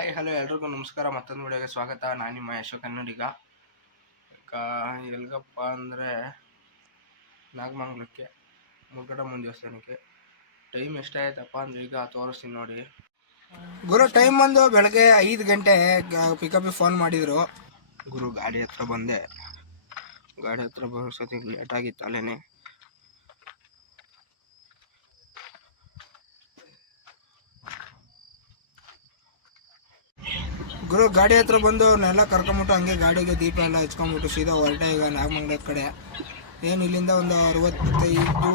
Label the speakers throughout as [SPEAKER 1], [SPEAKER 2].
[SPEAKER 1] Hi hello ಎಲ್ರಿಗೂ ನಮಸ್ಕಾರ. ಮತ್ತೊಂದು ವಿಡಿಯೋಗೆ ಸ್ವಾಗತ. ನಾನು ನಿಮ್ಮ ಯಶೋ ಕನ್ನಡಿಗ ಎಲ್ಗಪ್ಪ ಅಂದರೆ ನಾಗಮಂಗ್ಲಕ್ಕೆ ಮುಂದೆ ದೇವಸ್ಥಾನಕ್ಕೆ. ಟೈಮ್ ಎಷ್ಟಾಯ್ತಪ್ಪ ಅಂದರೆ ಈಗ ತೋರಿಸ್ತೀನಿ ನೋಡಿ. ಗುರು ಟೈಮ್ ಬಂದು ಬೆಳಗ್ಗೆ ಐದು ಗಂಟೆ ಪಿಕಪ್ ಫೋನ್ ಮಾಡಿದರು. ಗುರು ಗಾಡಿ ಹತ್ರ ಬಂದೆ. ಗಾಡಿ ಹತ್ರ ಲೇಟ್ ಆಗಿತ್ತು ಗುರು ಗಾಡಿ ಹತ್ರ ಬಂದು ಅವ್ರನ್ನೆಲ್ಲ ಕರ್ಕೊಂಬಿಟ್ಟು ಹಂಗೆ ಗಾಡಿಗೆ ದೀಪ ಎಲ್ಲ ಹಚ್ಕೊಂಬಿಟ್ಟು ಸೀದಾ ಹೊರಟೆ ಈಗ ನಾಗಮಂಗಲದ ಕಡೆ. ಏನು ಇಲ್ಲಿಂದ ಒಂದು ಅರವತ್ತೈದು,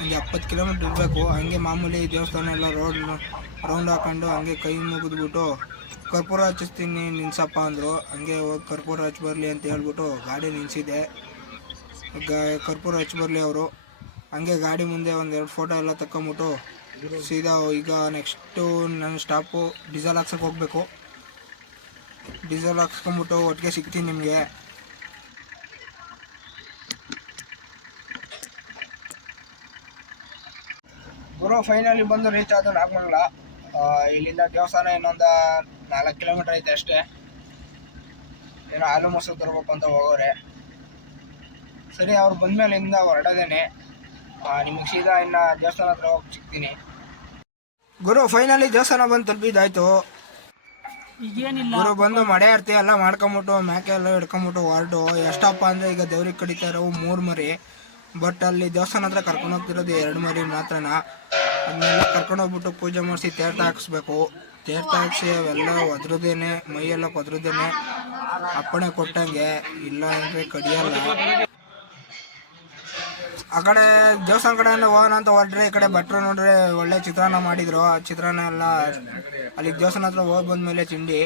[SPEAKER 1] ಒಂದು ಎಪ್ಪತ್ತು ಕಿಲೋಮೀಟ್ರ್ ಇರಬೇಕು. ಹಂಗೆ ಮಾಮೂಲಿ ದೇವಸ್ಥಾನ ಎಲ್ಲ ರೋಡ್ ರೌಂಡ್ ಹಾಕೊಂಡು ಹಂಗೆ ಕೈ ಮುಗಿದ್ಬಿಟ್ಟು ಕರ್ಪೂರ ಹಚ್ಚಿಸ್ತೀನಿ ನಿನ್ಸಪ್ಪ ಅಂದರು. ಹಂಗೆ ಹೋಗಿ ಕರ್ಪೂರ ಹಚ್ಚಿ ಬರಲಿ ಅಂತ ಹೇಳ್ಬಿಟ್ಟು ಗಾಡಿ ನಿಲ್ಲಿಸಿದೆ ಗಾ, ಕರ್ಪೂರ ಹಚ್ಚಿ ಬರಲಿ ಅವರು. ಹಂಗೆ ಗಾಡಿ ಮುಂದೆ ಒಂದೆರಡು ಫೋಟೋ ಎಲ್ಲ ತಗೊಂಬಿಟ್ಟು ಸೀದಾ ಈಗ ನೆಕ್ಸ್ಟು ನನ್ನ ಸ್ಟಾಪು ಡೀಸೆಲ್ ಹಾಕ್ಸಕ್ಕೆ ಹೋಗಬೇಕು. ಡೀಸೆಲ್ ಹಾಕ್ಸ್ಕೊಂಬಿಟ್ಟು ಒಟ್ಟಿಗೆ ಸಿಗ್ತೀನಿ ನಿಮಗೆ. ಗುರು ಫೈನಲಿ ಬಂದು ರೀಚ್ ಆದ ನಾಗಮಂಗಲ. ಇಲ್ಲಿಂದ ದೇವಸ್ಥಾನ ಇನ್ನೊಂದು ನಾಲ್ಕು ಕಿಲೋಮೀಟರ್ ಐತೆ ಅಷ್ಟೇ. ಏನೋ ಹಾಲು ಮೊಸರು ತರಬೇಕು ಅಂತ ಹೋಗೋರೆ. ಸರಿ, ಅವ್ರು ಬಂದ್ಮೇಲೆ ಇಂದ ಹೊರಡೋದೇನೆ ನಿಮಗೆ ಸೀದಾ ಇನ್ನು ದೇವಸ್ಥಾನ ಹತ್ರ ಹೋಗಿ ಸಿಗ್ತೀನಿ. ಗುರು ಫೈನಲಿ ದೇವಸ್ಥಾನ ಬಂದು ತಲುಪಿದ್ದಾಯ್ತು. ಗುರು ಬಂದು ಮಡೆ ಆರ್ತಿ ಎಲ್ಲ ಮಾಡ್ಕೊಂಬಿಟ್ಟು ಮೇಕೆ ಎಲ್ಲ ಹಿಡ್ಕೊಂಬಿಟ್ಟು ಹೊರಟು ಎಷ್ಟಪ್ಪ ಅಂದ್ರೆ ಈಗ ದೇವ್ರಿಗೆ ಕಡಿತಾ ಇರೋ ಮೂರು ಮರಿ. ಬಟ್ ಅಲ್ಲಿ ದೇವಸ್ಥಾನ ಹತ್ರ ಕರ್ಕೊಂಡು ಹೋಗ್ತಿರೋದು ಎರಡು ಮರಿ ಮಾತ್ರನ. ಅದನ್ನೆಲ್ಲ ಕರ್ಕೊಂಡು ಹೋಗ್ಬಿಟ್ಟು ಪೂಜೆ ಮಾಡಿಸಿ ತೀರ್ಥ ಹಾಕಿಸ್ಬೇಕು. ತೀರ್ಥ ಹಾಕ್ಸಿ ಅವೆಲ್ಲ ಒದ್ರದೇನೆ, ಮೈಯೆಲ್ಲ ಕೊದ್ರದೇನೆ ಅಪ್ಪಣೆ ಕೊಟ್ಟಂಗೆ, ಇಲ್ಲ ಅಂದ್ರೆ ಕಡಿಯಲ್ಲ. ಆ ಕಡೆ ದೇವಸ್ಥಾನ ಕಡೆಯಿಂದ ಹೋಗೋಣ ಅಂತ ಹೊರಟ್ರೆ, ಈ ಕಡೆ ಭಟ್ರು ನೋಡ್ರೆ ಒಳ್ಳೆ ಚಿತ್ರಾನ್ನ ಮಾಡಿದ್ರು. ಆ ಚಿತ್ರಾನ್ನ ಎಲ್ಲ ಅಲ್ಲಿ ದೇವಸ್ಥಾನ ಹತ್ರ ಹೋಗಿ ಬಂದ್ಮೇಲೆ ತಿಂಡಿ.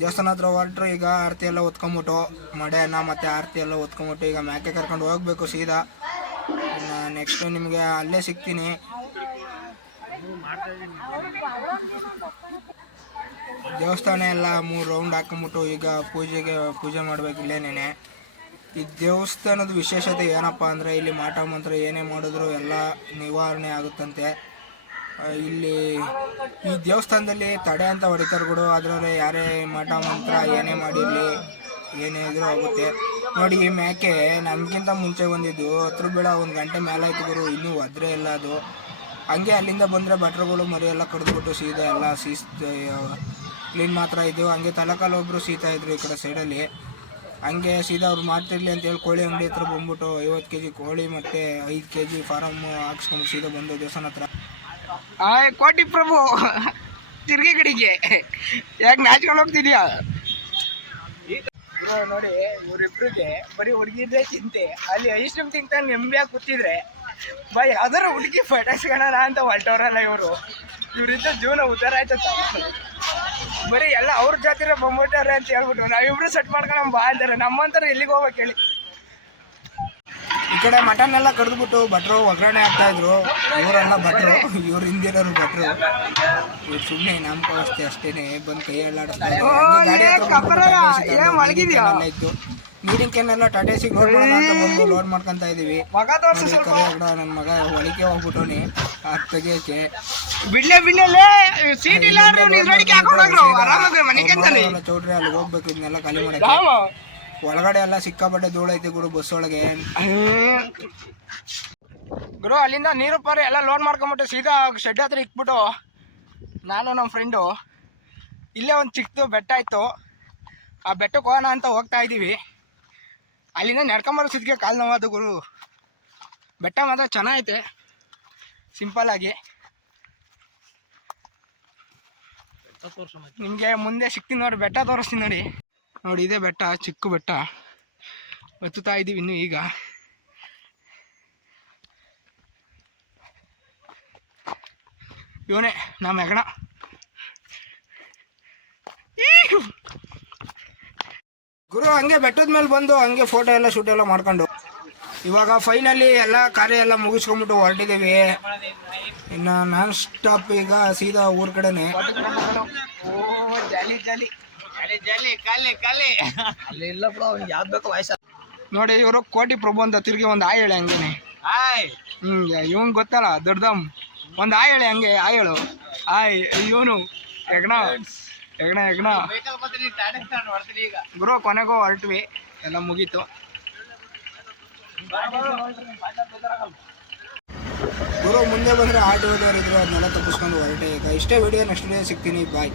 [SPEAKER 1] ದೇವಸ್ಥಾನ ಹತ್ರ ಹೊರಟ್ರು ಈಗ ಆರತಿ ಎಲ್ಲ ಹೊತ್ಕೊಂಬಿಟ್ಟು ಮಡೆಯನ್ನ ಮತ್ತೆ ಆರತಿ ಎಲ್ಲ ಒತ್ಕೊಂಬಿಟ್ಟು ಈಗ ಮ್ಯಾಕೆ ಕರ್ಕೊಂಡು ಹೋಗ್ಬೇಕು ಸೀದಾ. ನೆಕ್ಸ್ಟ್ ನಿಮಗೆ ಅಲ್ಲೇ ಸಿಗ್ತೀನಿ. ದೇವಸ್ಥಾನ ಎಲ್ಲ ಮೂರು ರೌಂಡ್ ಹಾಕೊಂಬಿಟ್ಟು ಈಗ ಪೂಜೆಗೆ, ಪೂಜೆ ಮಾಡ್ಬೇಕು ಇಲ್ಲೇನೇನೆ. ಈ ದೇವಸ್ಥಾನದ ವಿಶೇಷತೆ ಏನಪ್ಪ ಅಂದರೆ ಇಲ್ಲಿ ಮಾಟ ಮಂತ್ರ ಏನೇ ಮಾಡಿದ್ರು ಎಲ್ಲ ನಿವಾರಣೆ ಆಗುತ್ತಂತೆ. ಇಲ್ಲಿ ಈ ದೇವಸ್ಥಾನದಲ್ಲಿ ತಡೆ ಅಂತ ಹೊಡಿತಾರೆ ಬಿಡು. ಅದರಲ್ಲಿ ಯಾರೇ ಮಾಟ ಮಂತ್ರ ಏನೇ ಮಾಡಿರಲಿ, ಏನೇ ಇದ್ರೂ ಆಗುತ್ತೆ ನೋಡಿ, ಈ ಮೇಕೆ ನಮಗಿಂತ ಮುಂಚೆ ಬಂದಿದ್ದು ಹತ್ರ ಬೀಳ ಒಂದು ಗಂಟೆ ಮೇಲೆ ಇಟ್ಟಿದ್ರು ಇನ್ನೂ ಒದ್ರೆ ಇಲ್ಲ ಅದು. ಹಂಗೆ ಅಲ್ಲಿಂದ ಬಂದರೆ ಭಟ್ರುಗಳು ಮರಿ ಎಲ್ಲ ಕಡಿದ್ಬಿಟ್ಟು ಸೀದಾ ಎಲ್ಲ ಸೀಸ್ ಕ್ಲೀನ್ ಮಾತ್ರ ಇದ್ದು ಹಂಗೆ ತಲಕಾಲು ಒಬ್ಬರು ಸೀತಾ ಇದ್ರು ಈ ಕಡೆ ಸೈಡಲ್ಲಿ ಹಂಗೆ ಸೀದಾ ಅವ್ರು ಮಾಡ್ತಿರ್ಲಿ ಅಂತ ಹೇಳಿ ಕೋಳಿ ಅಂಗಡಿ ಹತ್ರ ಬಂದ್ಬಿಟ್ಟು ಐವತ್ತು ಕೆ ಜಿ ಕೋಳಿ ಮತ್ತು ಐದು ಕೆ ಜಿ ಫಾರಮ್ ಹಾಕ್ಸ್ಕೊಂಡು ಸೀದಾ ಬಂದು ದೇವಸ್ಥಾನ ಹತ್ರ. ಕೋಟಿ ಪ್ರಭು, ತಿರ್ಗಿ ಕಡೆಗೆ. ಯಾಕೆ ನಾಚ್ಕೊಂಡು ಹೋಗ್ತಿದ್ಯಾ? ನೋಡಿ, ಇವರಿಬ್ರಿಗೆ ಬರೀ ಹುಡುಗಿದ್ರೆ ಚಿಂತೆ. ಅಲ್ಲಿ ಐಸ್ ಕ್ರೀಮ್ ತಿಂತ ನೆಮ್ಮದಿಯಾಗಿ ಕೂತಿದ್ರೆ, ಬಾ ಯಾವ್ದಾರ ಹುಡುಗಿ ಪಟಾಯಿಸ್ಕೊಳ್ಳೋಣ ಅಂತ ಹೊರಟವ್ರಲ್ಲ ಇವರು. ಇವರಿಂದ ಜೀವನ ಉದ್ದಾರ ಆಯ್ತದ ಬರೀ ಎಲ್ಲ ಅವ್ರ ಜಾತಿರ ಬಂಬಿಟ್ಟಾರೆ ಅಂತ ಹೇಳ್ಬಿಟ್ಟು ನಾವಿಬ್ರು ಸೆಟ್ ಮಾಡ್ಕೊಂಡು ಬಾ ಅಂತಾರೆ. ನಮ್ಮಂತರ ಎಲ್ಲಿಗೆ ಹೋಗ್ಬೇಕು ಹೇಳಿ. ಈ ಕಡೆ ಮಟನ್ ಎಲ್ಲ ಕಡ್ದ್ಬಿಟ್ಟು ಭಟ್ರು ಒಗ್ಗರಣೆ ಹಾಕ್ತಾ ಇದ್ರು ಇವರೆಲ್ಲ ಭಟ್ರು ಇವ್ರ ಹಿಂದಿರೋರು ಭಟ್ರು. ಇವ್ರು ಸುಮ್ಮನೆ ನಾಮಕಾವಸ್ಥೆ ಅಷ್ಟೇನೆ ಬಂದು ಕೈ ಅಲ್ಲಾಡಿಸ್ತಾರೆ ನೀರಿನ ಇತ್ತು ಕ್ಯಾನ್ ಟಾಟೇಸಿಗೆ ಲೋಡ್ ಅಂತ ಬಂದು ಲೋಡ್ ಮಾಡ್ಕೊಂತ ಇದೀವಿ. ನನ್ನ ಮಗ ಹೊಲಿಕೆ ಹೋಗ್ಬಿಟ್ಟವನಿ. ಅದು ತೆಗಿಯಕ್ಕೆ
[SPEAKER 2] ಬಿಡ್ಲೆ ಬಿಡ್ಲೆ ಸೀಟ್ ಇಲ್ಲ
[SPEAKER 1] ಚೌಟ್ರಿ ಅಲ್ಲಿ ಹೋಗ್ಬೇಕು ಇದನ್ನೆಲ್ಲ ಖಾಲಿ ಮಾಡಕ್ಕೆ. ಒಳಗಡೆ ಎಲ್ಲ ಸಿಕ್ಕಾಪಟ್ಟೆ ಧೂಳು ಐತಿ ಗುರು ಬಸ್ ಒಳಗೆ. ಗುರು, ಅಲ್ಲಿಂದ ನೀರು ಪಾರಿ ಎಲ್ಲ ಲೋಡ್ ಮಾಡ್ಕೊಂಬಿಟ್ಟು ಸೀದಾ ಶೆಡ್ ಹತ್ರ ಇಕ್ಬಿಟ್ಟು ನಾನು ನಮ್ಮ ಫ್ರೆಂಡು ಇಲ್ಲೇ ಒಂದು ಚಿಕ್ಕದು ಬೆಟ್ಟ ಇತ್ತು. ಆ ಬೆಟ್ಟಕ್ಕೆ ಹೋಗೋಣ ಅಂತ ಹೋಗ್ತಾ ಇದ್ದೀವಿ ಅಲ್ಲಿಂದ ನಡ್ಕೊಂಬರೋ ಸುದ್ದಿಗೆ ಕಾಲು ನೋವಾದ ಗುರು. ಬೆಟ್ಟ ಮಾತ್ರ ಚೆನ್ನಾಗೈತೆ ಸಿಂಪಲ್ ಆಗಿ. ನಿಮಗೆ ಮುಂದೆ ಸಿಕ್ತೀನಿ ನೋಡಿ, ಬೆಟ್ಟ ತೋರಿಸ್ತೀನಿ ನೋಡಿ. ನೋಡಿ, ಇದೇ ಬೆಟ್ಟ, ಚಿಕ್ಕ ಬೆಟ್ಟ. ಹತ್ತುತ್ತಾ ಇದ್ದೀವಿ ಇನ್ನು ಈಗ. ಇವನೇ ನಮ್ಮ ಹೆಗಣ ಗುರು, ಹಂಗೆ ಬೆಟ್ಟದ ಮೇಲೆ ಬಂದು ಹಂಗೆ ಫೋಟೋ ಎಲ್ಲ ಶೂಟ್ ಎಲ್ಲ ಮಾಡ್ಕೊಂಡು. ಇವಾಗ ಫೈನಲಿ ಎಲ್ಲ ಕಾರ್ಯ ಎಲ್ಲ ಮುಗಿಸ್ಕೊಂಡ್ಬಿಟ್ಟು ಹೊರಟಿದ್ದೀವಿ. ಇನ್ನು ನಾನ್ ಸ್ಟಾಪ್ ಈಗ ಸೀದಾ ಊರ್ ಕಡೆನೆ. ಜಾಲಿ ಜಾಲಿ. ನೋಡಿ ಇವರು ಕೋಟಿ ಪ್ರಭು ಅಂತ ತಿರುಗಿ ಒಂದು ಆಯ್ ಹೇಳಿ ಹಂಗೇನೆ.
[SPEAKER 2] ಆಯ್.
[SPEAKER 1] ಹ್ಮ್ ಇವನ್ ಗೊತ್ತಲ್ಲ ದೊಡ್ಡದಮ್. ಒಂದು ಆಯ್ ಹೇಳಿ ಹಂಗೆ ಆಯ್ ಹೇಳು. ಆಯ್ ಇವನು ಹೆಗ್ಣ ಹೆಗ್ಣ ಹೆಗ್ಣ ಗುರು ಕೊನೆಗೂ ಹೊರಟ್ವಿ ಎಲ್ಲ ಮುಗೀತು. ಗುರು ಮುಂದೆ ಬಂದ್ರೆ ಆಟೋ ಇದ್ರು ಅದನ್ನೆಲ್ಲ ತಪ್ಪಿಸ್ಕೊಂಡು ಹೊರಟಿ ಈಗ ಇಷ್ಟೇ ವಿಡಿಯೋ ನೆಕ್ಸ್ಟ್ ಡೇ ಸಿಗ್ತೀನಿ ಬಾಯ್